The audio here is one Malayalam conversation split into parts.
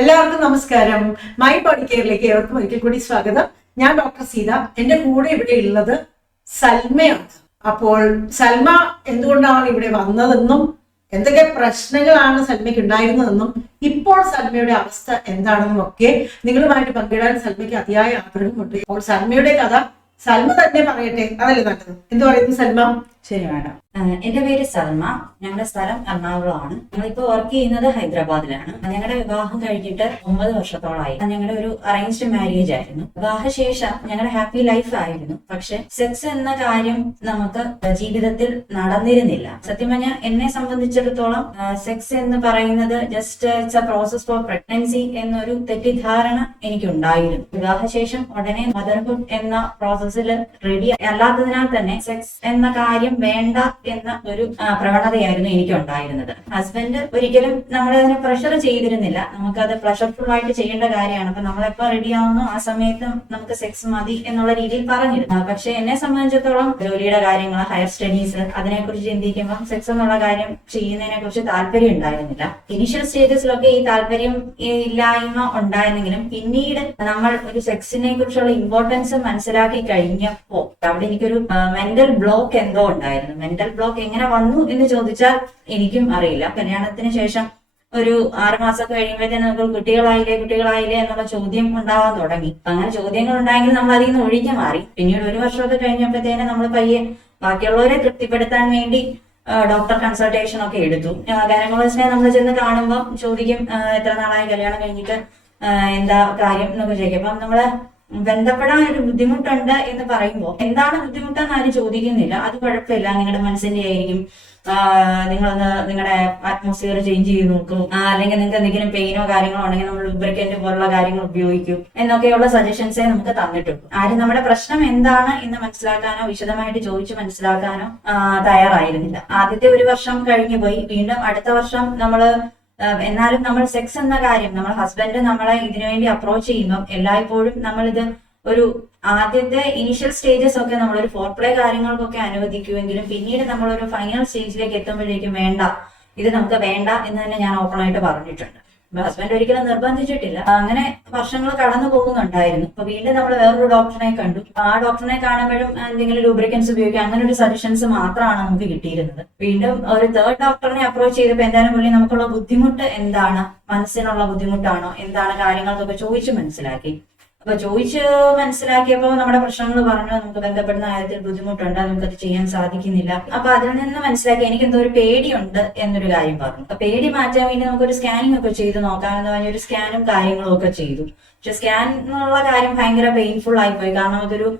എല്ലാവർക്കും നമസ്കാരം. മൈ ബോഡി കെയറിലേക്ക് ഏവർക്കും ഒരിക്കൽ കൂടി സ്വാഗതം. ഞാൻ ഡോക്ടർ സീത. എന്റെ കൂടെ ഇവിടെ ഉള്ളത് സൽമയാണ്. അപ്പോൾ സൽമ എന്തുകൊണ്ടാണ് ഇവിടെ വന്നതെന്നും എന്തൊക്കെ പ്രശ്നങ്ങളാണ് സൽമയ്ക്ക് ഉണ്ടായിരുന്നതെന്നും ഇപ്പോൾ സൽമയുടെ അവസ്ഥ എന്താണെന്നും ഒക്കെ നിങ്ങളുമായിട്ട് പങ്കിടാൻ സൽമയ്ക്ക് അതിയായ ആഗ്രഹമുണ്ട്. അപ്പോൾ സൽമയുടെ കഥ സൽമ തന്നെ പറയട്ടെ. അതല്ലേ നല്ലത്. എന്ത് പറയുന്നു സൽമ? ശരി മാഡം. എന്റെ പേര് സൽമ. ഞങ്ങളുടെ സ്ഥലം എറണാകുളമാണ്. ഞങ്ങളിപ്പോ വർക്ക് ചെയ്യുന്നത് ഹൈദരാബാദിലാണ്. ഞങ്ങളുടെ വിവാഹം കഴിഞ്ഞിട്ട് ഒമ്പത് വർഷത്തോളമായി ഞങ്ങളുടെ ഒരു അറേഞ്ച്ഡ് മാരേജ് ആയിരുന്നു. വിവാഹശേഷം ഞങ്ങളുടെ ഹാപ്പി ലൈഫ് ആയിരുന്നു. പക്ഷെ സെക്സ് എന്ന കാര്യം നമുക്ക് ജീവിതത്തിൽ നടന്നിരുന്നില്ല. സത്യം പറഞ്ഞാൽ എന്നെ സംബന്ധിച്ചിടത്തോളം സെക്സ് എന്ന് പറയുന്നത് just it's a process for pregnancy എന്നൊരു തെറ്റിദ്ധാരണ എനിക്കുണ്ടായിരുന്നു. വിവാഹശേഷം ഉടനെ മദർഹുഡ് എന്ന പ്രോസസ്സിൽ റെഡി അല്ലാത്തതിനാൽ തന്നെ സെക്സ് എന്ന കാര്യം വേണ്ട എന്ന ഒരു പ്രവണതയായിരുന്നു എനിക്ക് ഉണ്ടായിരുന്നത് ഹസ്ബൻഡ് ഒരിക്കലും നമ്മളെ അതിനെ പ്രഷർ ചെയ്തിരുന്നില്ല. നമുക്കത് പ്ലഷർഫുൾ ആയിട്ട് ചെയ്യേണ്ട കാര്യമാണ്. അപ്പൊ നമ്മളെപ്പോ റെഡി ആവുന്നു ആ സമയത്ത് നമുക്ക് സെക്സ് മതി എന്നുള്ള രീതിയിൽ പറഞ്ഞിരുന്നു. പക്ഷെ എന്നെ സംബന്ധിച്ചിടത്തോളം ജോലിയുടെ കാര്യങ്ങൾ ഹയർ സ്റ്റഡീസ് അതിനെക്കുറിച്ച് ചിന്തിക്കുമ്പോൾ സെക്സ് എന്നുള്ള കാര്യം ചെയ്യുന്നതിനെ കുറിച്ച് താല്പര്യം ഉണ്ടായിരുന്നില്ല. ഇനിഷ്യൽ സ്റ്റേജസിലൊക്കെ ഈ താല്പര്യം ഇല്ലായ്മ ഉണ്ടായിരുന്നെങ്കിലും പിന്നീട് നമ്മൾ ഒരു സെക്സിനെ കുറിച്ചുള്ള ഇമ്പോർട്ടൻസ് മനസ്സിലാക്കി കഴിഞ്ഞപ്പോ അവിടെ എനിക്കൊരു മെന്റൽ ബ്ലോക്ക് എന്തോ ഉണ്ടായിരുന്നു. മെന്റൽ ബ്ലോക്ക് എങ്ങനെ വന്നു എന്ന് ചോദിച്ചാൽ എനിക്കും അറിയില്ല. കല്യാണത്തിന് ശേഷം ഒരു ആറ് മാസമൊക്കെ കഴിയുമ്പോഴത്തേന് നമുക്ക് കുട്ടികളായില്ലേ കുട്ടികളായില്ലേ എന്നുള്ള ചോദ്യം ഉണ്ടാവാൻ തുടങ്ങി. അങ്ങനെ ചോദ്യങ്ങൾ ഉണ്ടായെങ്കിൽ നമ്മൾ അതിൽ നിന്ന് ഒഴിഞ്ഞു മാറി. പിന്നീട് ഒരു വർഷമൊക്കെ കഴിഞ്ഞപ്പോഴത്തേനും നമ്മൾ പയ്യെ ബാക്കിയുള്ളവരെ തൃപ്തിപ്പെടുത്താൻ വേണ്ടി ഡോക്ടർ കൺസൾട്ടേഷൻ ഒക്കെ എടുത്തു. ഗൈനക്കോളജിസ്റ്റിനെ നമ്മൾ ചെന്ന് കാണുമ്പോൾ ചോദിക്കും എത്ര നാളായി കല്യാണം കഴിഞ്ഞിട്ട് എന്താ കാര്യം എന്നൊക്കെ ചോദിക്കും. അപ്പം നമ്മൾ ബന്ധപ്പെടാൻ ഒരു ബുദ്ധിമുട്ടുണ്ട് എന്ന് പറയുമ്പോൾ എന്താണ് ബുദ്ധിമുട്ടെന്ന് ആരും ചോദിക്കുന്നില്ല. അത് കുഴപ്പമില്ല. നിങ്ങളുടെ മനസ്സിന്റെ ആയിരിക്കും. നിങ്ങളൊന്ന് നിങ്ങളുടെ അറ്റ്മോസ്ഫിയർ ചേഞ്ച് ചെയ്ത് നോക്കും. അല്ലെങ്കിൽ നിങ്ങൾക്ക് എന്തെങ്കിലും പെയിനോ കാര്യങ്ങളോ ഉണ്ടെങ്കിൽ നമ്മൾ ലുബ്രിക്കന്റ് പോലുള്ള കാര്യങ്ങൾ ഉപയോഗിക്കും എന്നൊക്കെയുള്ള സജഷൻസേ നമുക്ക് തന്നിട്ടുള്ളൂ ആരും നമ്മുടെ പ്രശ്നം എന്താണ് എന്ന് മനസ്സിലാക്കാനോ വിശദമായിട്ട് ചോദിച്ചു മനസ്സിലാക്കാനോ തയ്യാറായിരുന്നില്ല. ആദ്യത്തെ ഒരു വർഷം കഴിഞ്ഞു പോയി. വീണ്ടും അടുത്ത വർഷം നമ്മൾ ആഹ് എന്നാലും നമ്മൾ സെക്സ് എന്ന കാര്യം നമ്മൾ ഹസ്ബൻഡ് നമ്മളെ ഇതിനുവേണ്ടി അപ്രോച്ച് ചെയ്യുമ്പോൾ എല്ലായ്പ്പോഴും നമ്മളിത് ഒരു ആദ്യത്തെ ഇനിഷ്യൽ സ്റ്റേജസ് ഒക്കെ നമ്മൾ ഒരു ഫോർ പ്ലേ കാര്യങ്ങൾക്കൊക്കെ അനുവദിക്കുമെങ്കിലും പിന്നീട് നമ്മൾ ഒരു ഫൈനൽ സ്റ്റേജിലേക്ക് എത്തുമ്പോഴേക്കും വേണ്ട. ഇത് നമുക്ക് വേണ്ട എന്ന് തന്നെ ഞാൻ ഓപ്പൺ ആയിട്ട് പറഞ്ഞിട്ടുണ്ട്. ഹസ്ബൻഡ് ഒരിക്കലും നിർബന്ധിച്ചിട്ടില്ല. അങ്ങനെ വർഷങ്ങൾ കടന്നു പോകുന്നുണ്ടായിരുന്നു. അപ്പൊ വീണ്ടും നമ്മൾ വേറൊരു ഡോക്ടറിനെ കണ്ടു. ആ ഡോക്ടറിനെ കാണുമ്പോഴും എന്തെങ്കിലും ലൂബ്രിക്കൻസ് ഉപയോഗിക്കുക അങ്ങനെ ഒരു സജഷൻസ് മാത്രമാണ് നമുക്ക് കിട്ടിയിരുന്നത്. വീണ്ടും ഒരു തേർഡ് ഡോക്ടറിനെ അപ്രോച്ച് ചെയ്തപ്പോൾ എന്തായാലും പുള്ളി നമുക്കുള്ള ബുദ്ധിമുട്ട് എന്താണ്? മനസ്സിനുള്ള ബുദ്ധിമുട്ടാണോ? എന്താണ് കാര്യങ്ങൾക്കൊക്കെ ചോദിച്ചു മനസ്സിലാക്കി. അപ്പൊ ചോദിച്ച് മനസ്സിലാക്കിയപ്പോൾ നമ്മുടെ പ്രശ്നങ്ങൾ പറഞ്ഞു നമുക്ക് ബന്ധപ്പെടുന്ന കാര്യത്തിൽ ബുദ്ധിമുട്ടുണ്ട് അത് ചെയ്യാൻ സാധിക്കുന്നില്ല. അപ്പൊ അതിൽ നിന്ന് മനസ്സിലാക്കി എനിക്ക് എന്തോ ഒരു പേടിയുണ്ട് എന്നൊരു കാര്യം പറഞ്ഞു. അപ്പൊ പേടി മാറ്റാൻ വേണ്ടി നമുക്കൊരു സ്കാനിങ് ഒക്കെ ചെയ്ത് നോക്കാമെന്ന് പറഞ്ഞ ഒരു സ്കാനും കാര്യങ്ങളും ഒക്കെ ചെയ്തു. പക്ഷെ സ്കാൻ എന്നുള്ള കാര്യം ഭയങ്കര പെയിൻഫുൾ ആയിപ്പോയി കാരണം അതൊരു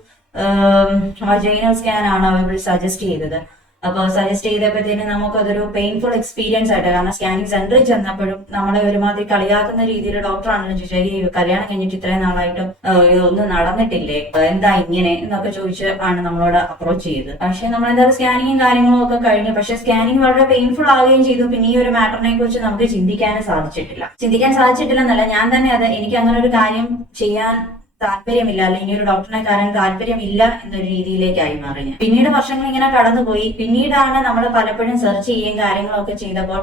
വജൈനൽ സ്കാൻ ആണ് അവർ സജസ്റ്റ് ചെയ്തത്. അപ്പോൾ സജസ്റ്റ് ചെയ്തപ്പോഴത്തേന് നമുക്കതൊരു പെയിൻഫുൾ എക്സ്പീരിയൻസ് ആയിട്ട് കാരണം സ്കാനിങ് സെന്ററിൽ ചെന്നപ്പോഴും നമ്മളെ ഒരുമാതിരി കളിയാക്കുന്ന രീതിയിൽ ഡോക്ടറാണെന്ന് ചോദിച്ചാൽ ഈ കല്യാണം കഴിഞ്ഞിട്ട് ഇത്രയും നാളായിട്ടും ഇതൊന്നും നടന്നിട്ടില്ലേ? എന്താ ഇങ്ങനെ? എന്നൊക്കെ ചോദിച്ച് ആണ് നമ്മളോട് അപ്രോച്ച് ചെയ്തത്. പക്ഷെ നമ്മൾ എന്തായാലും സ്കാനിങ്ങും കാര്യങ്ങളും ഒക്കെ കഴിഞ്ഞു. പക്ഷെ സ്കാനിങ് വളരെ പെയിൻഫുൾ ആവുകയും ചെയ്തു. പിന്നെ ഈ ഒരു മാറ്ററിനെ കുറിച്ച് നമുക്ക് ചിന്തിക്കാനും സാധിച്ചിട്ടില്ല. ചിന്തിക്കാൻ സാധിച്ചിട്ടില്ല എന്നല്ല ഞാൻ തന്നെ അത് എനിക്ക് അങ്ങനെ ഒരു കാര്യം ചെയ്യാൻ താല്പര്യമില്ല അല്ലെങ്കിൽ ഒരു ഡോക്ടറിനെ കാണാൻ താല്പര്യമില്ല എന്നൊരു രീതിയിലേക്കായി മാറി പിന്നീട് വർഷങ്ങൾ ഇങ്ങനെ കടന്നുപോയി. പിന്നീടാണ് നമ്മൾ പലപ്പോഴും സെർച്ച് ചെയ്യുകയും കാര്യങ്ങളൊക്കെ ചെയ്തപ്പോൾ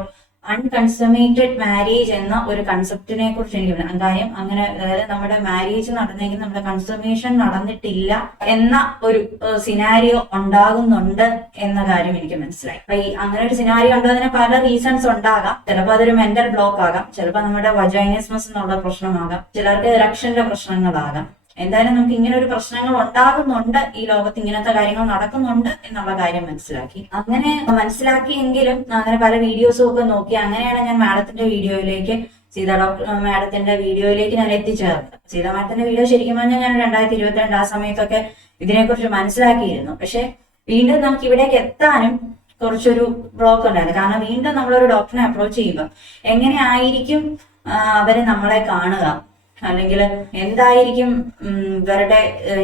അൺകൺസമേറ്റഡ് മാരേജ് എന്ന ഒരു കൺസെപ്റ്റിനെ കുറിച്ച് എനിക്ക് പറയാം കാര്യം അങ്ങനെ അതായത് നമ്മുടെ മാരേജ് നടന്നെങ്കിൽ നമ്മുടെ കൺസമേഷൻ നടന്നിട്ടില്ല എന്ന ഒരു സിനാരിയോ ഉണ്ടാകുന്നുണ്ട് എന്ന കാര്യം എനിക്ക് മനസ്സിലായി. അപ്പൊ ഈ അങ്ങനെ ഒരു സിനാരിയോ ഉണ്ടതിന് പല റീസൺസ് ഉണ്ടാകാം. ചിലപ്പോൾ അതൊരു മെന്റൽ ബ്ലോക്ക് ആകാം. ചിലപ്പോൾ നമ്മുടെ വജൈനിസ്മസ് എന്നുള്ള പ്രശ്നമാകാം. ചിലർക്ക് ഇറക്ഷന്റെ പ്രശ്നങ്ങളാകാം. എന്തായാലും നമുക്ക് ഇങ്ങനെ ഒരു പ്രശ്നങ്ങൾ ഉണ്ടാകുന്നുണ്ട്. ഈ ലോകത്ത് ഇങ്ങനത്തെ കാര്യങ്ങൾ നടക്കുന്നുണ്ട് എന്നുള്ള കാര്യം മനസ്സിലാക്കി. അങ്ങനെ മനസ്സിലാക്കിയെങ്കിലും അങ്ങനെ പല വീഡിയോസും ഒക്കെ നോക്കി അങ്ങനെയാണ് ഞാൻ മാഡത്തിന്റെ വീഡിയോയിലേക്ക് സീത ഡോക്ടർ മാഡത്തിന്റെ വീഡിയോയിലേക്ക് ഞാൻ എത്തിച്ചേർന്നത്. സീത മാഡത്തിന്റെ വീഡിയോ ശരിക്കും പറഞ്ഞാൽ ഞാൻ രണ്ടായിരത്തി ഇരുപത്തിരണ്ട് ആ സമയത്തൊക്കെ ഇതിനെക്കുറിച്ച് മനസ്സിലാക്കിയിരുന്നു. പക്ഷെ വീണ്ടും നമുക്ക് ഇവിടേക്ക് എത്താനും കുറച്ചൊരു ബ്ലോക്ക് ഉണ്ടായിരുന്നു. കാരണം വീണ്ടും നമ്മളൊരു ഡോക്ടറിനെ അപ്രോച്ച് ചെയ്യുമ്പോൾ എങ്ങനെയായിരിക്കും അവർ നമ്മളെ കാണുക? അല്ലെങ്കിൽ എന്തായിരിക്കും ഇവരുടെ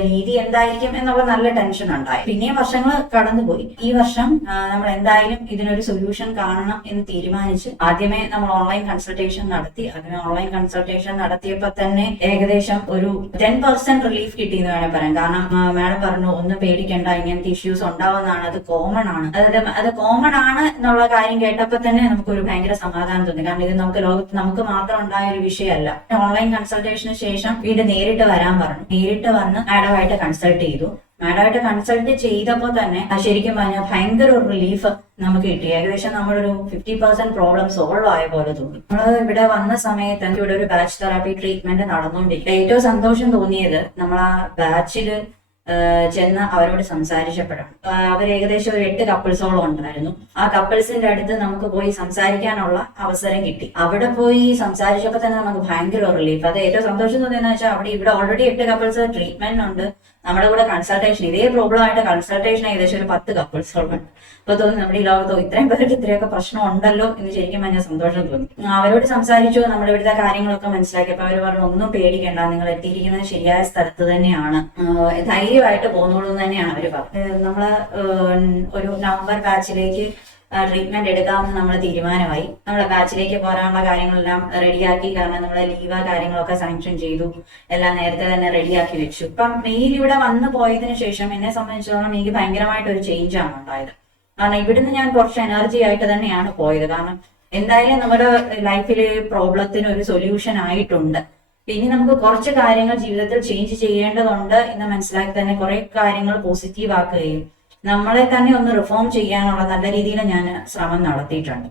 രീതി എന്തായിരിക്കും എന്നുള്ള നല്ല ടെൻഷൻ ഉണ്ടായി. പിന്നെയും വർഷങ്ങൾ കടന്നുപോയി. ഈ വർഷം നമ്മൾ എന്തായാലും ഇതിനൊരു സൊല്യൂഷൻ കാണണം എന്ന് തീരുമാനിച്ച് ആദ്യമേ നമ്മൾ ഓൺലൈൻ കൺസൾട്ടേഷൻ നടത്തി. അതിന് ഓൺലൈൻ കൺസൾട്ടേഷൻ നടത്തിയപ്പോൾ തന്നെ ഏകദേശം ഒരു ടെൻ പെർസെന്റ് റിലീഫ് കിട്ടി എന്ന് വേണേൽ പറയാം. കാരണം മാഡം പറഞ്ഞു ഒന്നും പേടിക്കേണ്ട ഇങ്ങനത്തെ ഇഷ്യൂസ് ഉണ്ടാവുന്നതാണ്. അത് കോമൺ ആണ്. അതായത് അത് കോമൺ ആണ് എന്നുള്ള കാര്യം കേട്ടപ്പോൾ തന്നെ നമുക്ക് ഒരു ഭയങ്കര സമാധാനം തോന്നി. കാരണം ഇത് നമുക്ക് ലോകത്ത് നമുക്ക് മാത്രം ഉണ്ടായ ഒരു വിഷയമല്ല. ഓൺലൈൻ കൺസൾട്ടേഷന് ശേഷം വീട് നേരിട്ട് വരാൻ പറഞ്ഞു. നേരിട്ട് വന്ന് മാഡമായിട്ട് കൺസൾട്ട് ചെയ്തു. മാഡമായിട്ട് കൺസൾട്ട് ചെയ്തപ്പോൾ തന്നെ ശരിക്കും പറഞ്ഞാൽ ഭയങ്കര ഒരു റിലീഫ് നമുക്ക് കിട്ടി. ഏകദേശം നമ്മളൊരു ഫിഫ്റ്റി പെർസെന്റ് പ്രോബ്ലം സോൾവ് ആയ പോലെ തോന്നി. നമ്മൾ ഇവിടെ വന്ന സമയത്ത് ഇവിടെ ഒരു ബാച്ച് തെറാപ്പി ട്രീറ്റ്മെന്റ് നടന്നുകൊണ്ടിരിക്കും ഏറ്റവും സന്തോഷം തോന്നിയത് നമ്മൾ ആ ബാച്ചിൽ ചെന്ന് അവരോട് സംസാരിച്ചപ്പോഴാണ്. ആ, അവർ ഏകദേശം ഒരു എട്ട് കപ്പിൾസോളം ഉണ്ടായിരുന്നു. ആ കപ്പിൾസിന്റെ അടുത്ത് നമുക്ക് പോയി സംസാരിക്കാനുള്ള അവസരം കിട്ടി. അവിടെ പോയി സംസാരിച്ചപ്പോൾ തന്നെ നമുക്ക് ഭയങ്കര റിലീഫ് അത് ഏറ്റവും സന്തോഷം തോന്നിയെന്ന് വെച്ചാൽ അവിടെ ഇവിടെ ഓൾറെഡി എട്ട് കപ്പിൾസ് ട്രീറ്റ്മെന്റ് ഉണ്ട്. നമ്മുടെ കൂടെ കൺസൾട്ടേഷൻ ഇതേ പ്രോബ്ലം ആയിട്ട് കൺസൾട്ടേഷൻ ഏകദേശം ഒരു പത്ത് ഉണ്ട് അപ്പൊ തോന്നി നമ്മുടെ ഈ ലോകത്തോ ഇത്രയും പേർക്ക് ഇത്രയൊക്കെ പ്രശ്നം ഉണ്ടല്ലോ എന്ന് ശരിക്കും ഭയങ്കര സന്തോഷം തോന്നി. അവരോട് സംസാരിച്ചു നമ്മുടെ ഇവിടുത്തെ കാര്യങ്ങളൊക്കെ മനസ്സിലാക്കി. മനസ്സിലാക്കിയപ്പോൾ അവർ പറഞ്ഞു ഒന്നും പേടിക്കേണ്ട നിങ്ങൾ എത്തിയിരിക്കുന്നത് ശരിയായ സ്ഥലത്ത് തന്നെയാണ്. ധൈര്യമായിട്ട് എന്ന് തന്നെയാണ് അവർ പറഞ്ഞത്. നമ്മൾ ഒരു നവംബർ ബാച്ചിലേക്ക് ട്രീറ്റ്മെന്റ് എടുക്കാമെന്ന് നമ്മൾ തീരുമാനമായി. നമ്മളെ ബാച്ചിലേക്ക് പോരാനുള്ള കാര്യങ്ങളെല്ലാം റെഡിയാക്കി കാരണം നമ്മളെ ലീവ് കാര്യങ്ങളൊക്കെ സാങ്ഷൻ ചെയ്തു. എല്ലാം നേരത്തെ തന്നെ റെഡിയാക്കി വെച്ചു. ഇപ്പം മെയിൽ ഇവിടെ വന്നു പോയതിന് ശേഷം എന്നെ സംബന്ധിച്ചിടത്തോളം എനിക്ക് ഭയങ്കരമായിട്ട് ഒരു ചേഞ്ച് ആണ് ഉണ്ടായത്. കാരണം ഇവിടുന്ന് ഞാൻ കുറച്ച് എനർജി ആയിട്ട് തന്നെയാണ് പോയത്. കാരണം എന്തായാലും നമ്മുടെ ലൈഫിൽ പ്രോബ്ലത്തിന് ഒരു സൊല്യൂഷൻ ആയിട്ടുണ്ട്. ഇനി നമുക്ക് കുറച്ച് കാര്യങ്ങൾ ജീവിതത്തിൽ ചേഞ്ച് ചെയ്യേണ്ടതുണ്ട് എന്ന് മനസ്സിലാക്കി തന്നെ കുറെ കാര്യങ്ങൾ പോസിറ്റീവ് ആക്കുകയും നമ്മളെ തന്നെ ഒന്ന് റിഫോം ചെയ്യാനുള്ള നല്ല രീതിയിൽ ഞാൻ ശ്രമം നടത്തിയിട്ടുണ്ട്.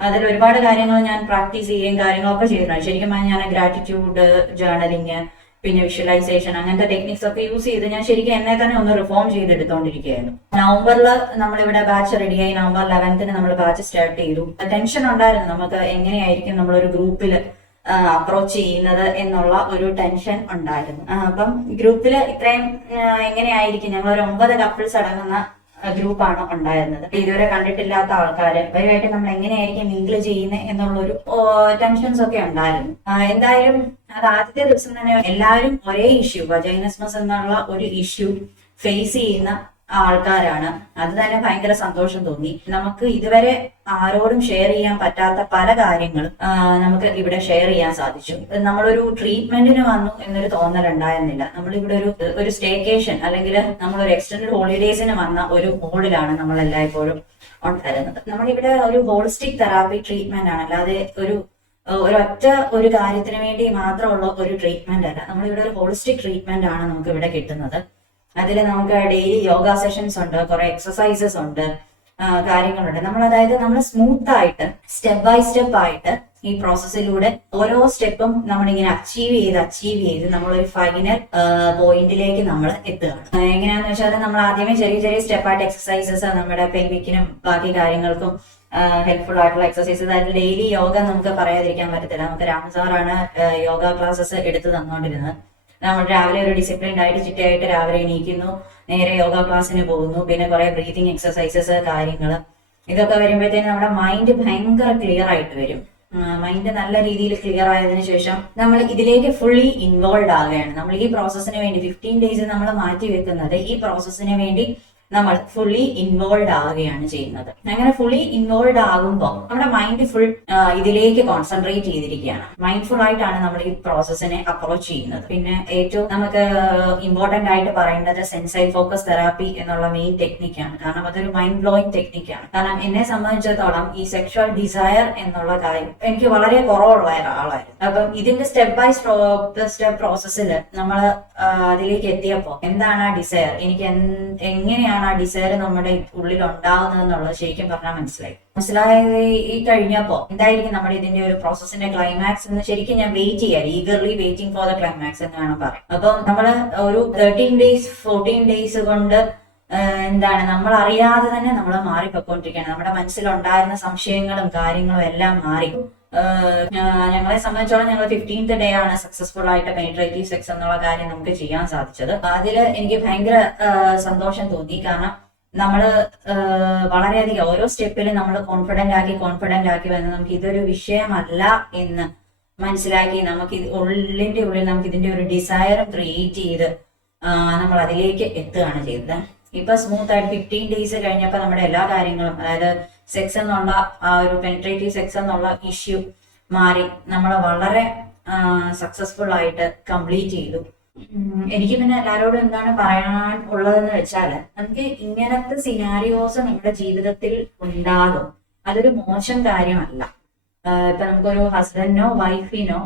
അതിൽ ഒരുപാട് കാര്യങ്ങൾ ഞാൻ പ്രാക്ടീസ് ചെയ്യുകയും കാര്യങ്ങളൊക്കെ ചെയ്തിട്ടുണ്ട്. ശരിക്കും ഞാൻ ഗ്രാറ്റിറ്റ്യൂഡ് ജേർണലിങ് പിന്നെ വിഷ്വലൈസേഷൻ അങ്ങനത്തെ ടെക്നിക്സ് ഒക്കെ യൂസ് ചെയ്ത് ഞാൻ ശരിക്കും എന്നെ തന്നെ ഒന്ന് റിഫോം ചെയ്തെടുത്തോണ്ടിരിക്കുകയായിരുന്നു. നവംബറിൽ നമ്മളിവിടെ ബാച്ച് റെഡിയായി നവംബർ ലെവൻത്തിന് നമ്മൾ ബാച്ച് സ്റ്റാർട്ട് ചെയ്തു. ടെൻഷൻ ഉണ്ടായിരുന്നു. നമുക്ക് എങ്ങനെയായിരിക്കും നമ്മളൊരു ഗ്രൂപ്പിൽ അപ്രോച്ച് ചെയ്യുന്നത് എന്നുള്ള ഒരു ടെൻഷൻ ഉണ്ടായിരുന്നു. അപ്പം ഗ്രൂപ്പിൽ ഇത്രയും എങ്ങനെയായിരിക്കും? ഞങ്ങൾ ഒരു ഒമ്പത് കപ്പിൾസ് അടങ്ങുന്ന ഗ്രൂപ്പാണ് ഉണ്ടായിരുന്നത്. ഇതുവരെ കണ്ടിട്ടില്ലാത്ത ആൾക്കാര് ഇവരുമായിട്ട് നമ്മൾ എങ്ങനെയായിരിക്കും മിങ്കിൾ ചെയ്യുന്നത് എന്നുള്ളൊരു ടെൻഷൻസ് ഒക്കെ ഉണ്ടായിരുന്നു. എന്തായാലും അത് ആദ്യത്തെ ദിവസം തന്നെ എല്ലാവരും ഒരേ ഇഷ്യൂ വജൈനസ്മസ് എന്നുള്ള ഒരു ഇഷ്യൂ ഫേസ് ചെയ്യുന്ന ആൾക്കാരാണ്. അത് തന്നെ ഭയങ്കര സന്തോഷം തോന്നി. നമുക്ക് ഇതുവരെ ആരോടും ഷെയർ ചെയ്യാൻ പറ്റാത്ത പല കാര്യങ്ങളും നമുക്ക് ഇവിടെ ഷെയർ ചെയ്യാൻ സാധിച്ചു. നമ്മളൊരു ട്രീറ്റ്മെന്റിന് വന്നു എന്നൊരു തോന്നൽ ഉണ്ടായിരുന്നില്ല നമ്മളിവിടെ ഒരു ഒരു സ്റ്റേക്കേഷൻ അല്ലെങ്കിൽ നമ്മളൊരു എക്സ്റ്റൻഡ് ഹോളിഡേസിന് വന്ന ഒരു മോഡിലാണ് നമ്മൾ എല്ലായ്പ്പോഴും ഉണ്ടായിരുന്നത് നമ്മളിവിടെ ഒരു ഹോളിസ്റ്റിക് തെറാപ്പി ട്രീറ്റ്മെന്റ് ആണ്. അല്ലാതെ ഒരു ഒരൊറ്റ ഒരു കാര്യത്തിന് വേണ്ടി മാത്രമുള്ള ഒരു ട്രീറ്റ്മെന്റ് അല്ല. നമ്മളിവിടെ ഒരു ഹോളിസ്റ്റിക് ട്രീറ്റ്മെന്റ് ആണ് നമുക്ക് ഇവിടെ കിട്ടുന്നത്. അതിൽ നമുക്ക് ഡെയിലി യോഗ സെഷൻസ് ഉണ്ട് കുറെ എക്സസൈസസ് ഉണ്ട് കാര്യങ്ങളുണ്ട്. നമ്മൾ അതായത് നമ്മൾ സ്മൂത്ത് ആയിട്ട് സ്റ്റെപ്പ് ബൈ സ്റ്റെപ്പ് ആയിട്ട് ഈ പ്രോസസ്സിലൂടെ ഓരോ സ്റ്റെപ്പും നമ്മളിങ്ങനെ അച്ചീവ് ചെയ്ത് അച്ചീവ് ചെയ്ത് നമ്മൾ ഒരു ഫൈനൽ പോയിന്റിലേക്ക് നമ്മൾ എത്തുകയാണ്. എങ്ങനെയാണെന്ന് വെച്ചാൽ നമ്മൾ ആദ്യമേ ചെറിയ ചെറിയ സ്റ്റെപ്പായിട്ട് എക്സസൈസസ് നമ്മുടെ പെൻവിക്കിനും ബാക്കി കാര്യങ്ങൾക്കും ഹെൽപ്ഫുൾ ആയിട്ടുള്ള എക്സസൈസ് അതായത് ഡെയിലി യോഗ നമുക്ക് പറയാതിരിക്കാൻ പറ്റത്തില്ല. നമുക്ക് രാമസാറാണ് യോഗ ക്ലാസ്സസ് എടുത്തു തന്നുകൊണ്ടിരുന്നത് നമ്മൾ രാവിലെ ഒരു ഡിസിപ്ലിൻഡ് ആയിട്ട് ചിട്ടയായിട്ട് രാവിലെ എണീക്കുന്നു. നേരെ യോഗ ക്ലാസ്സിന് പോകുന്നു. പിന്നെ കുറെ ബ്രീതിങ് എക്സസൈസസ് കാര്യങ്ങൾ ഇതൊക്കെ വരുമ്പോഴത്തേന് നമ്മുടെ മൈൻഡ് ഭയങ്കര ക്ലിയർ ആയിട്ട് വരും. മൈൻഡ് നല്ല രീതിയിൽ ക്ലിയർ ആയതിനു ശേഷം നമ്മൾ ഇതിലേക്ക് ഫുള്ളി ഇൻവോൾവ് ആവുകയാണ്. നമ്മൾ ഈ പ്രോസസ്സിന് വേണ്ടി ഫിഫ്റ്റീൻ ഡേയ്സ് നമ്മൾ മാറ്റി വെക്കുന്നത് ഈ പ്രോസസ്സിന് വേണ്ടി നമ്മൾ ഫുള്ളി ഇൻവോൾവ് ആവുകയാണ് ചെയ്യുന്നത്. അങ്ങനെ ഫുള്ളി ഇൻവോൾവ് ആകുമ്പോൾ നമ്മുടെ മൈൻഡ് ഫുൾ ഇതിലേക്ക് കോൺസെൻട്രേറ്റ് ചെയ്തിരിക്കുകയാണ്. മൈൻഡ്ഫുൾ ആയിട്ടാണ് നമ്മൾ ഈ പ്രോസസ്സിനെ അപ്രോച്ച് ചെയ്യുന്നത്. പിന്നെ ഏറ്റവും നമുക്ക് ഇമ്പോർട്ടന്റ് ആയിട്ട് പറയേണ്ടത് സെൻസൈ ഫോക്കസ് തെറാപ്പി എന്നുള്ള മെയിൻ ടെക്നിക്കാണ് കാരണം അതൊരു മൈൻഡ് ബ്ലോയിങ് ടെക്നിക്കാണ് കാരണം എന്നെ സംബന്ധിച്ചിടത്തോളം ഈ സെക്ഷുവൽ ഡിസയർ എന്നുള്ള കാര്യം എനിക്ക് വളരെ കുറവുള്ള ഒരാളായിരുന്നു. അപ്പം ഇതിന്റെ സ്റ്റെപ്പ് ബൈ സ്റ്റെപ്പ് പ്രോസസ്സിൽ നമ്മൾ അതിലേക്ക് എത്തിയപ്പോൾ എന്താണ് ആ ഡിസയർ എനിക്ക് എന്ത്- എങ്ങനെയാണ് ആ ഡിസയർ നമ്മുടെ ഉള്ളിൽ ഉണ്ടാകുന്നത് എന്നുള്ളത് ശരിക്കും പറഞ്ഞാൽ മനസ്സിലായി. മനസ്സിലായത് ഈ കഴിഞ്ഞപ്പോ എന്തായിരിക്കും നമ്മുടെ ഇതിന്റെ ഒരു പ്രോസസ്സിന്റെ ക്ലൈമാക്സ് എന്ന് ശരിക്കും ഞാൻ വെയിറ്റ് ചെയ്യാൻ eagerly waiting for the climax എന്ന് വേണം പറയാം അപ്പം നമ്മൾ ഒരു തേർട്ടീൻ ഡേയ്സ് ഫോർട്ടീൻ ഡേയ്സ് കൊണ്ട് എന്താണ് നമ്മൾ അറിയാതെ തന്നെ നമ്മൾ മാറിപ്പോയിക്കൊണ്ടിരിക്കുകയാണ്. നമ്മുടെ മനസ്സിലുണ്ടായിരുന്ന സംശയങ്ങളും കാര്യങ്ങളും എല്ലാം മാറി. ഞങ്ങളെ സംബന്ധിച്ചോളം ഞങ്ങൾ ഫിഫ്റ്റീൻത് ഡേ ആണ് സക്സസ്ഫുൾ ആയിട്ട് പെനിട്രേറ്റീവ് സെക്സ് എന്നുള്ള കാര്യം നമുക്ക് ചെയ്യാൻ സാധിച്ചത്. അതിൽ എനിക്ക് ഭയങ്കര സന്തോഷം തോന്നി. കാരണം നമ്മൾ വളരെയധികം ഓരോ സ്റ്റെപ്പിലും നമ്മൾ കോൺഫിഡന്റ് ആക്കി കോൺഫിഡന്റ് ആക്കി വന്ന് നമുക്ക് ഇതൊരു വിഷയമല്ല എന്ന് മനസ്സിലാക്കി നമുക്ക് ഇത് ഉള്ളിന്റെ ഉള്ളിൽ നമുക്ക് ഇതിന്റെ ഒരു ഡിസയർ ക്രിയേറ്റ് ചെയ്ത് നമ്മൾ അതിലേക്ക് എത്തുകയാണ് ചെയ്തത്. ഇപ്പൊ സ്മൂത്ത് ആയിട്ട് ഫിഫ്റ്റീൻ ഡേയ്സ് കഴിഞ്ഞപ്പോൾ നമ്മുടെ എല്ലാ കാര്യങ്ങളും അതായത് സെക്സ് എന്നുള്ള ആ ഒരു പെനിട്രേറ്റീവ് സെക്സ് എന്നുള്ള ഇഷ്യൂ മാറി നമ്മൾ വളരെ സക്സസ്ഫുൾ ആയിട്ട് കംപ്ലീറ്റ് ചെയ്തു. എനിക്ക് പിന്നെ എല്ലാവരോടും എന്താണ് പറയാൻ ഉള്ളതെന്ന് വെച്ചാൽ നമുക്ക് ഇങ്ങനത്തെ സിനാരിയോസ് നമ്മുടെ ജീവിതത്തിൽ ഉണ്ടാകും. അതൊരു മോശം കാര്യമല്ല. ഇപ്പൊ നമുക്കൊരു ഹസ്ബൻഡിനോ വൈഫിനോ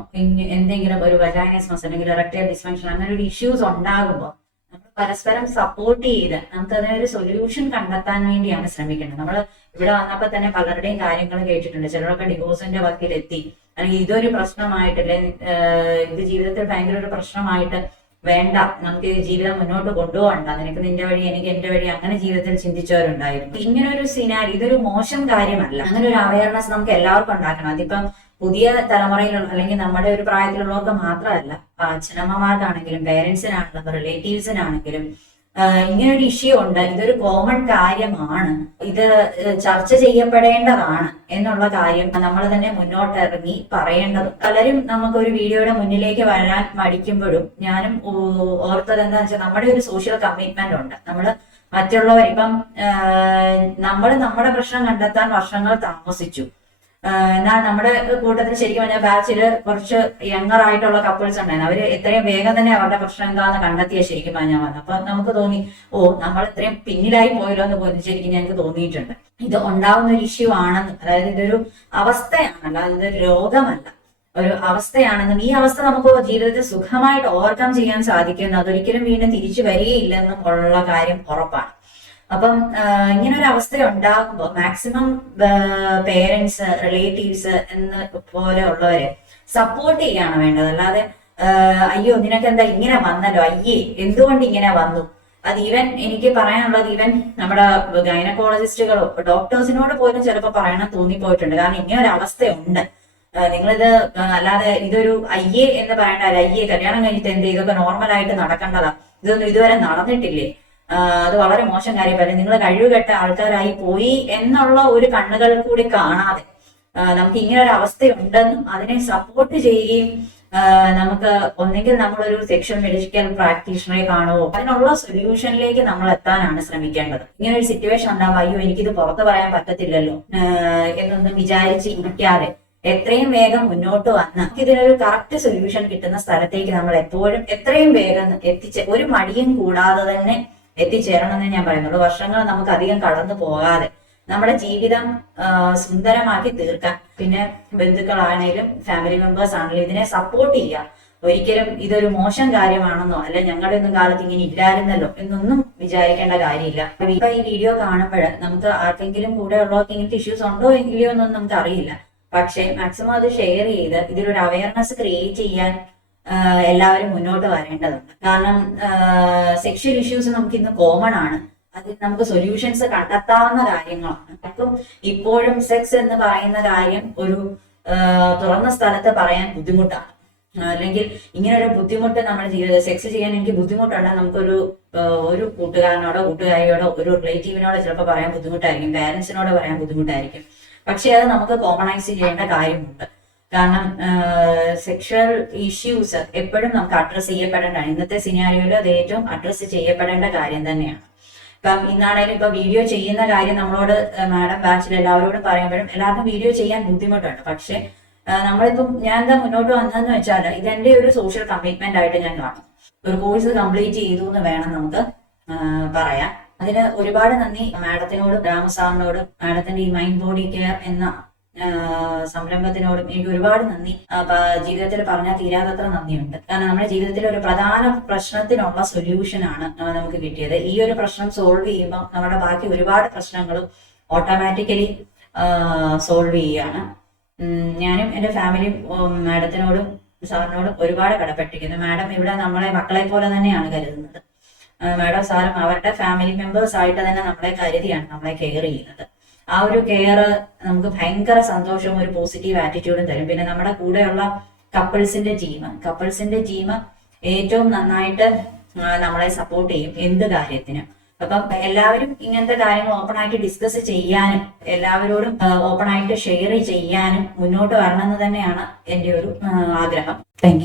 എന്തെങ്കിലും ഒരു വജാനിസ്മസ് അല്ലെങ്കിൽ ഇറക്ടൈൽ ഡിസ്ഫങ്ഷൻ അങ്ങനെ ഒരു ഇഷ്യൂസ് ഉണ്ടാകുമ്പോൾ നമ്മൾ പരസ്പരം സപ്പോർട്ട് ചെയ്ത് നമുക്ക് അതിനൊരു സൊല്യൂഷൻ കണ്ടെത്താൻ വേണ്ടിയാണ് ശ്രമിക്കേണ്ടത് നമ്മൾ ഇവിടെ വന്നപ്പോ തന്നെ പലരുടെയും കാര്യങ്ങൾ കേട്ടിട്ടുണ്ട്. ചിലരൊക്കെ ഡിവോഴ്സിന്റെ വക്കിലെത്തി. അല്ലെങ്കിൽ ഇതൊരു പ്രശ്നമായിട്ട് അല്ലെങ്കിൽ ആഹ് ഇത് ജീവിതത്തിൽ ഭയങ്കര ഒരു പ്രശ്നമായിട്ട് വേണ്ട. നമുക്ക് ജീവിതം മുന്നോട്ട് കൊണ്ടുപോകണ്ട. നിനക്ക് നിന്റെ വഴി എനിക്ക് എന്റെ വഴി അങ്ങനെ ജീവിതത്തിൽ ചിന്തിച്ചവരുണ്ടായിരുന്നു. ഇങ്ങനെ ഒരു സിനാരി ഇതൊരു മോശം കാര്യമല്ല. അങ്ങനെ ഒരു അവയർനെസ് നമുക്ക് എല്ലാവർക്കും ഉണ്ടാക്കണം. അതിപ്പം പുതിയ തലമുറയിലുള്ള അല്ലെങ്കിൽ നമ്മുടെ ഒരു പ്രായത്തിലുള്ളവർക്ക് മാത്രമല്ല അച്ഛനമ്മമാർക്കാണെങ്കിലും പേരൻസിനാണെങ്കിലും റിലേറ്റീവ്സിനാണെങ്കിലും ഇങ്ങനെ ഒരു ഇഷ്യൂ ഉണ്ട്. ഇതൊരു കോമൺ കാര്യമാണ്. ഇത് ചർച്ച ചെയ്യപ്പെടേണ്ടതാണ് എന്നുള്ള കാര്യം നമ്മൾ തന്നെ മുന്നോട്ടിറങ്ങി പറയേണ്ടത്. പലരും നമുക്ക് ഒരു വീഡിയോയുടെ മുന്നിലേക്ക് വരാൻ മടിക്കുമ്പോഴും ഞാനും ഓർത്തത് എന്താ വെച്ചാൽ നമ്മുടെ ഒരു സോഷ്യൽ കമ്മിറ്റ്മെന്റ് ഉണ്ട്. നമ്മൾ മറ്റുള്ളവർ ഇപ്പം നമ്മൾ നമ്മുടെ പ്രശ്നം കണ്ടെത്താൻ വർഷങ്ങൾ താമസിച്ചു. ആഹ് എന്നാൽ നമ്മുടെ കൂട്ടത്തിൽ ശരിക്കും പറഞ്ഞാൽ ബാച്ചിൽ കുറച്ച് യങ്ങർ ആയിട്ടുള്ള കപ്പിൾസ് ഉണ്ടായിരുന്നു. അവർ എത്രയും വേഗം തന്നെ അവരുടെ പ്രശ്നം എന്താന്ന് കണ്ടെത്തിയ ശരിക്കും പറഞ്ഞാൽ വന്നു അപ്പൊ നമുക്ക് തോന്നി ഓ നമ്മൾ ഇത്രയും പിന്നിലായി പോയല്ലോ എന്ന് പോയി ശരിക്കും ഞങ്ങൾക്ക് തോന്നിയിട്ടുണ്ട്. ഇത് ഉണ്ടാവുന്ന ഒരു ഇഷ്യൂ ആണെന്ന് അതായത് ഇതൊരു അവസ്ഥയാണല്ല ഇതൊരു രോഗമല്ല. ഒരു അവസ്ഥയാണെന്നും ഈ അവസ്ഥ നമുക്ക് ജീവിതത്തിൽ സുഖമായിട്ട് ഓവർകം ചെയ്യാൻ സാധിക്കുന്നു അതൊരിക്കലും വീണ്ടും തിരിച്ചു വരികയില്ലെന്നും ഉള്ള കാര്യം ഉറപ്പാണ്. അപ്പം ഇങ്ങനെ ഒരു അവസ്ഥ ഉണ്ടാകുമ്പോൾ മാക്സിമം പേരൻസ് റിലേറ്റീവ്സ് എന്ന് പോലെ ഉള്ളവരെ സപ്പോർട്ട് ചെയ്യാണ് വേണ്ടത്. അല്ലാതെ അയ്യോ നിനക്ക് എന്താ ഇങ്ങനെ വന്നല്ലോ? അയ്യേ എന്തുകൊണ്ട് ഇങ്ങനെ വന്നു? അത് ഈവൻ എനിക്ക് പറയാനുള്ളത് ഈവൻ നമ്മുടെ ഗൈനക്കോളജിസ്റ്റുകളോ ഡോക്ടേഴ്സിനോട് പോലും ചിലപ്പോൾ പറയണം തോന്നിപ്പോയിട്ടുണ്ട്. കാരണം ഇങ്ങനെ ഒരു അവസ്ഥയുണ്ട് നിങ്ങളിത് അല്ലാതെ ഇതൊരു അയ്യേ എന്ന് പറയേണ്ട അല്ല അയ്യേ കല്യാണം കഴിഞ്ഞിട്ട് എന്ത് ഇതൊക്കെ നോർമലായിട്ട് നടക്കേണ്ടതാ. ഇതൊന്നും ഇതുവരെ നടന്നിട്ടില്ലേ? അത് വളരെ മോശം കാര്യമായിരുന്നു നിങ്ങൾ കഴിവുകെട്ട ആൾക്കാരായി പോയി എന്നുള്ള ഒരു കണ്ണുകൾ കൂടി കാണാതെ നമുക്ക് ഇങ്ങനെ ഒരു അവസ്ഥയുണ്ടെന്നും അതിനെ സപ്പോർട്ട് ചെയ്യുകയും നമുക്ക് ഒന്നെങ്കിൽ നമ്മളൊരു സെക്ഷൻ മെഡിക്കൽ പ്രാക്ടീഷണറെ കാണുമോ അതിനുള്ള സൊല്യൂഷനിലേക്ക് നമ്മൾ എത്താനാണ് ശ്രമിക്കേണ്ടത്. ഇങ്ങനെ ഒരു സിറ്റുവേഷൻ ഉണ്ടാവും അയ്യോ എനിക്കിത് പുറത്ത് പറയാൻ പറ്റത്തില്ലല്ലോ എന്നൊന്നും വിചാരിച്ച് ഇരിക്കാതെ എത്രയും വേഗം മുന്നോട്ട് വന്ന് ഇതിനൊരു കറക്റ്റ് സൊല്യൂഷൻ കിട്ടുന്ന സ്ഥലത്തേക്ക് നമ്മൾ എപ്പോഴും എത്രയും വേഗം എത്തിച്ച് ഒരു മടിയും കൂടാതെ തന്നെ എത്തിച്ചേരണം എന്ന് ഞാൻ പറയുന്നുള്ളൂ. വർഷങ്ങൾ നമുക്ക് അധികം കടന്നു പോകാതെ നമ്മുടെ ജീവിതം സുന്ദരമാക്കി തീർക്കാൻ പിന്നെ ബന്ധുക്കളാണേലും ഫാമിലി മെമ്പേഴ്സ് ആണെങ്കിലും ഇതിനെ സപ്പോർട്ട് ചെയ്യുക. ഒരിക്കലും ഇതൊരു മോശം കാര്യമാണെന്നോ അല്ല ഞങ്ങളുടെ ഒന്നും കാലത്ത് ഇങ്ങനെ ഇല്ലായിരുന്നല്ലോ എന്നൊന്നും വിചാരിക്കേണ്ട കാര്യമില്ല. ഇപ്പൊ ഈ വീഡിയോ കാണുമ്പോൾ നമുക്ക് ആർക്കെങ്കിലും കൂടെ ഉള്ളവർക്ക് ഇങ്ങനത്തെ ഇഷ്യൂസ് ഉണ്ടോ എങ്കിലോ എന്നൊന്നും നമുക്ക് അറിയില്ല. പക്ഷെ മാക്സിമം അത് ഷെയർ ചെയ്ത് ഇതിലൊരു അവയർനെസ് ക്രിയേറ്റ് ചെയ്യാൻ എല്ലാവരും മുന്നോട്ട് വരേണ്ടതുണ്ട്. കാരണം സെക്ഷൽ ഇഷ്യൂസ് നമുക്ക് ഇന്ന് കോമൺ ആണ്. അതിൽ നമുക്ക് സൊല്യൂഷൻസ് കണ്ടെത്താവുന്ന കാര്യങ്ങളാണ്. അപ്പം ഇപ്പോഴും സെക്സ് എന്ന് പറയുന്ന കാര്യം ഒരു തുറന്ന സ്ഥലത്ത് പറയാൻ ബുദ്ധിമുട്ടാണ്. അല്ലെങ്കിൽ ഇങ്ങനെ ഒരു ബുദ്ധിമുട്ട് നമ്മൾ ജീവിതത്തിൽ സെക്സ് ചെയ്യാൻ എനിക്ക് ബുദ്ധിമുട്ടുണ്ട് നമുക്കൊരു ഒരു കൂട്ടുകാരനോടോ കൂട്ടുകാരിയോടോ ഒരു റിലേറ്റീവിനോടോ ചിലപ്പോൾ പറയാൻ ബുദ്ധിമുട്ടായിരിക്കും. പാരന്റ്സിനോട് പറയാൻ ബുദ്ധിമുട്ടായിരിക്കും. പക്ഷെ അത് നമുക്ക് കോമണൈസ് ചെയ്യേണ്ട കാര്യമുണ്ട്. കാരണം സെക്ഷൽ ഇഷ്യൂസ് എപ്പോഴും നമുക്ക് അഡ്രസ്സ് ചെയ്യപ്പെടേണ്ടതാണ്. ഇന്നത്തെ സിനാരിയോയിൽ അത് ഏറ്റവും അഡ്രസ്സ് ചെയ്യപ്പെടേണ്ട കാര്യം തന്നെയാണ്. ഇപ്പം ഇന്നാണേലും ഇപ്പൊ വീഡിയോ ചെയ്യുന്ന കാര്യം നമ്മളോട് മാഡം ബാച്ചിൽ എല്ലാവരോടും പറയുമ്പോഴും എല്ലാവർക്കും വീഡിയോ ചെയ്യാൻ ബുദ്ധിമുട്ടുണ്ട്. പക്ഷെ നമ്മളിപ്പം ഞാൻ എന്താ മുന്നോട്ട് വന്നതെന്ന് വെച്ചാൽ ഇതെന്റെ ഒരു സോഷ്യൽ കമ്മിറ്റ്മെന്റ് ആയിട്ട് ഞാൻ കാണും. ഒരു കോഴ്സ് കംപ്ലീറ്റ് ചെയ്തു എന്ന് വേണം നമുക്ക് പറയാം അതിന് ഒരുപാട് നന്ദി. മാഡത്തിനോടും രാമസാറിനോടും മാഡത്തിന്റെ ഈ മൈൻഡ് ബോഡി കെയർ എന്ന സംരംഭത്തിനോടും എനിക്ക് ഒരുപാട് നന്ദി. ജീവിതത്തിൽ പറഞ്ഞാൽ തീരാതത്ര നന്ദിയുണ്ട്. കാരണം നമ്മുടെ ജീവിതത്തിലെ ഒരു പ്രധാന പ്രശ്നത്തിനുള്ള സൊല്യൂഷൻ ആണ് നമുക്ക് കിട്ടിയത്. ഈ ഒരു പ്രശ്നം സോൾവ് ചെയ്യുമ്പോൾ നമ്മുടെ ബാക്കി ഒരുപാട് പ്രശ്നങ്ങളും ഓട്ടോമാറ്റിക്കലി സോൾവ് ചെയ്യുകയാണ്. ഞാനും എന്റെ ഫാമിലിയും മാഡത്തിനോടും സാറിനോടും ഒരുപാട് കടപ്പെട്ടിരിക്കുന്നു. മാഡം ഇവിടെ നമ്മളെ മക്കളെ പോലെ തന്നെയാണ് കരുതുന്നത്. മാഡം സാറും അവരുടെ ഫാമിലി മെമ്പേഴ്സ് ആയിട്ട് തന്നെ നമ്മളെ കരുതിയാണ് നമ്മളെ കെയർ ചെയ്യുന്നത്. ആ ഒരു കെയർ നമുക്ക് ഭയങ്കര സന്തോഷവും ഒരു പോസിറ്റീവ് ആറ്റിറ്റ്യൂഡും തരും. പിന്നെ നമ്മുടെ കൂടെയുള്ള കപ്പിൾസിന്റെ ടീം കപ്പിൾസിന്റെ ടീം ഏറ്റവും നന്നായിട്ട് നമ്മളെ സപ്പോർട്ട് ചെയ്യും എന്ത് കാര്യത്തിനും. അപ്പം എല്ലാവരും ഇങ്ങനത്തെ കാര്യങ്ങൾ ഓപ്പൺ ആയിട്ട് ഡിസ്കസ് ചെയ്യാനും എല്ലാവരോടും ഓപ്പൺ ആയിട്ട് ഷെയർ ചെയ്യാനും മുന്നോട്ട് വരണം എന്ന് തന്നെയാണ് എന്റെ ഒരു ആഗ്രഹം. താങ്ക്